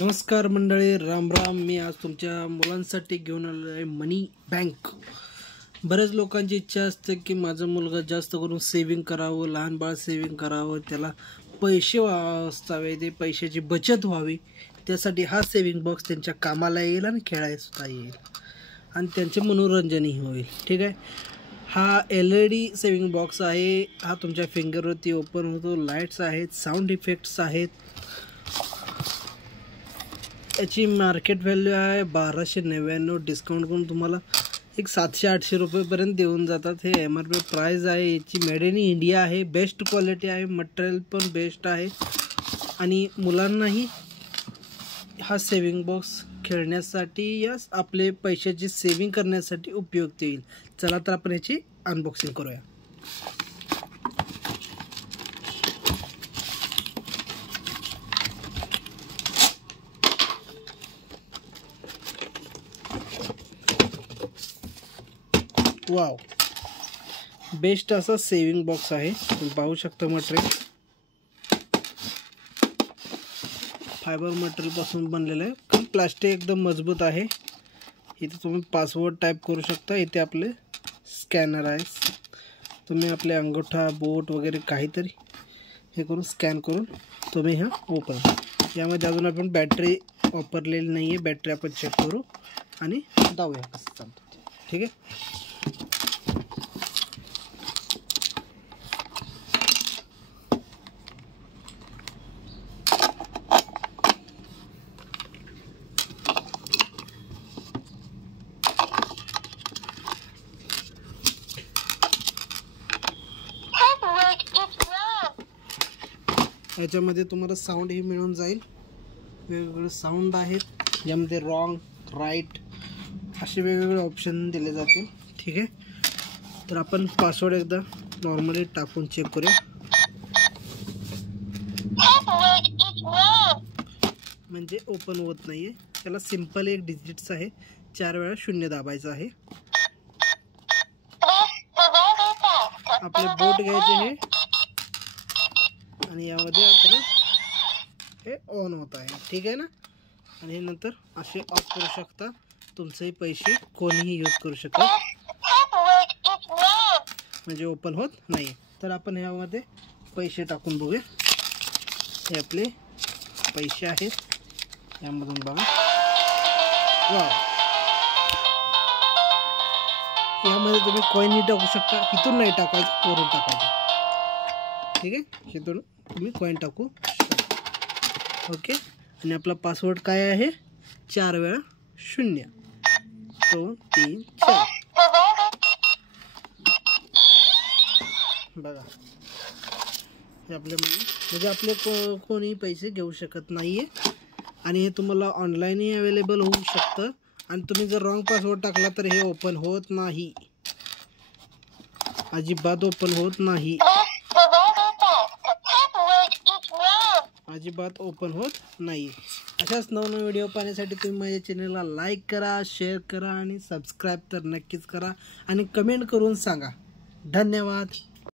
नमस्कार मंडळी, राम राम. मी आज तुमच्या मुलांसाठी घेऊन आलो आहे मनी बँक. बऱ्याच लोकांची इच्छा असते की माझा मुलगा जास्त करून सेविंग करावं, लहान बाळ सेविंग करावं, त्याला पैसे वाचतावे, ते पैशाची बचत व्हावी. त्यासाठी हा सेविंग बॉक्स त्यांच्या कामाला येईल आणि खेळायला येईल आणि त्यांचे मनोरंजनही होईल. ठीक आहे. हा LED सेविंग बॉक्स आहे. हा तुमच्या फिंगरवरती ओपन होतो. लाईट्स आहेत, साऊंड इफेक्ट्स आहेत. याची मार्केट व्हॅल्यू आहे 1299. डिस्काउंट करून तुम्हाला एक 700-800 रुपयेपर्यंत देऊन जातात. हे MRP प्राईज आहे. याची मेड इन इंडिया आहे. बेस्ट क्वालिटी आहे. मटेरियल पण बेस्ट आहे आणि मुलांनाही हा सेविंग बॉक्स खेळण्यासाठी या आपले पैशाची सेविंग करण्यासाठी उपयुक्त येईल. चला तर आपण याची अनबॉक्सिंग करूया. वाव, बेस्ट असा सेविंग बॉक्स आहे. तुम्ही पाहू शकता. मटेरियल फायबर मटेरियल पासून बनलेलं आहे. प्लास्टिक एकदम मजबूत आहे. इथे तुम्ही पासवर्ड टाईप करू शकता. इथे आपले स्कॅनर आहे. तुम्ही आपले अंगठा, बोट वगैरे काहीतरी हे करून स्कॅन करून तुम्ही हा ओपन. यामध्ये अजून आपण बॅटरी वापरलेली नाही आहे. बॅटरी आपण चेक करू आणि दाऊया कसं चालतं. ठीक आहे. याच्यामध्ये तुम्हाला साऊंडही मिळून जाईल. वेगवेगळे साऊंड आहेत. यामध्ये रॉंग, राईट असे वेगवेगळे ऑप्शन दिले जातील. ठीक आहे. तर आपण पासवर्ड एकदा नॉर्मली टाकून चेक करूया. म्हणजे ओपन होत नाही आहे. त्याला सिम्पल एक डिजिट्स आहे. 4 वेळा 0 दाबायचं आहे. आपले बोट घ्यायचे हे आणि यामध्ये आपण हे ऑन होत आहे. ठीक आहे ना. आणि हे नंतर असे ऑफ करू शकता. तुमचेही पैसे कोणीही यूज करू शकता. म्हणजे ओपन होत नाही. तर आपण यामध्ये पैसे टाकून बघूया. हे आपले पैसे आहेत. यामधून बघा. वाव, यामध्ये तुम्ही कॉईनही टाकू शकता. इथून नाही टाकायचं, वरून टाकायचं. ठीक आहे. इथून तुम्ही कॉईन टाकू शकता. ओके. आणि आपला पासवर्ड काय आहे? 4 वेळा 0 2 3 4. बघा, हे आपले म्हणजे आपले कोणी पैसे घेऊ शकत नाही आहे. आणि हे तुम्हाला ऑनलाईनही अवेलेबल होऊ शकतं. आणि तुम्ही जर रॉंग पासवर्ड टाकला तर हे ओपन होत नाही. अजिबात ओपन होत नाही. अजिबात ओपन होत नाही. अशाच नवनवीन व्हिडिओ पाहण्यासाठी तुम्ही माझ्या चॅनलला लाईक करा, शेअर करा आणि सबस्क्राईब तर नक्कीच करा आणि कमेंट करून सांगा. धन्यवाद.